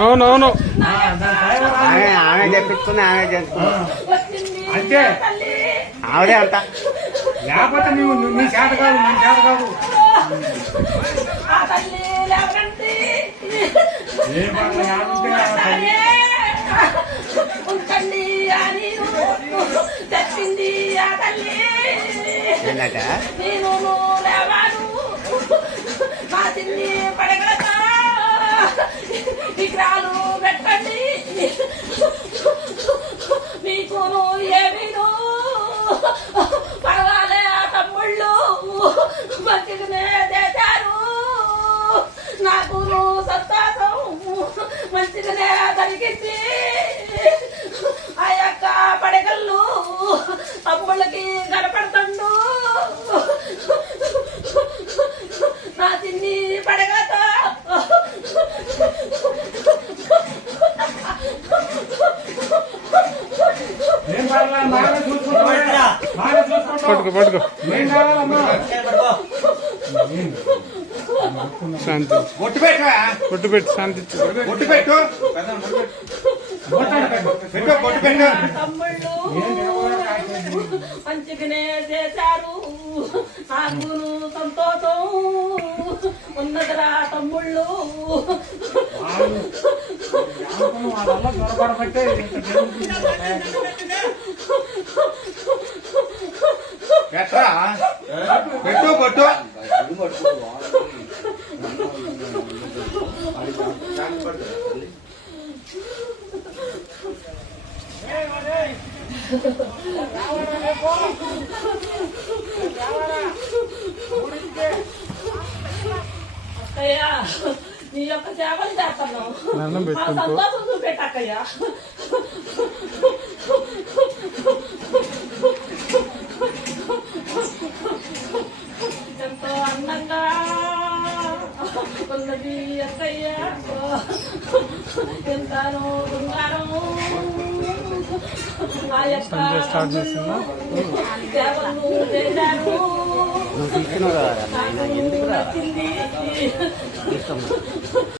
అవునవును ఆమె చెప్పించుకుని ఆమె చేసుకుని అంతే ఆవిడే అంట లేకపోతే నువ్వు నీ చేత కాదు నీ చేత కాదు విగ్రహాలు పెట్టండి మీకు ఏమీను పర్వాలే తమ్ముళ్ళు మంచిగానే చేశారు నాకు సంతోషం మంచిగానే జరిగింది ఆ యొక్క పడగళ్ళు తమ్ముళ్ళకి కనపడుతుండు నా చిన్ని పడగలతో పట్టుకో పట్టుకో శాంతి పొట్టు పెట్టు శాంతి తమ్ముళ్ళు మంచిగానే చేశారు నాకు సంతోషం ఉన్నదిరా తమ్ముళ్ళు పెట్టు పట్టు అయ్యా నీ యొక్క సేవలు చేస్తున్నావు సంతోషం చూపెట్టక్కయ్యా ఎంతో అందంగా ఉన్నది అక్కయ్యా ఎంతనో బంగారం ఆ యొక్క సేవలు చేశారు నచ్చింది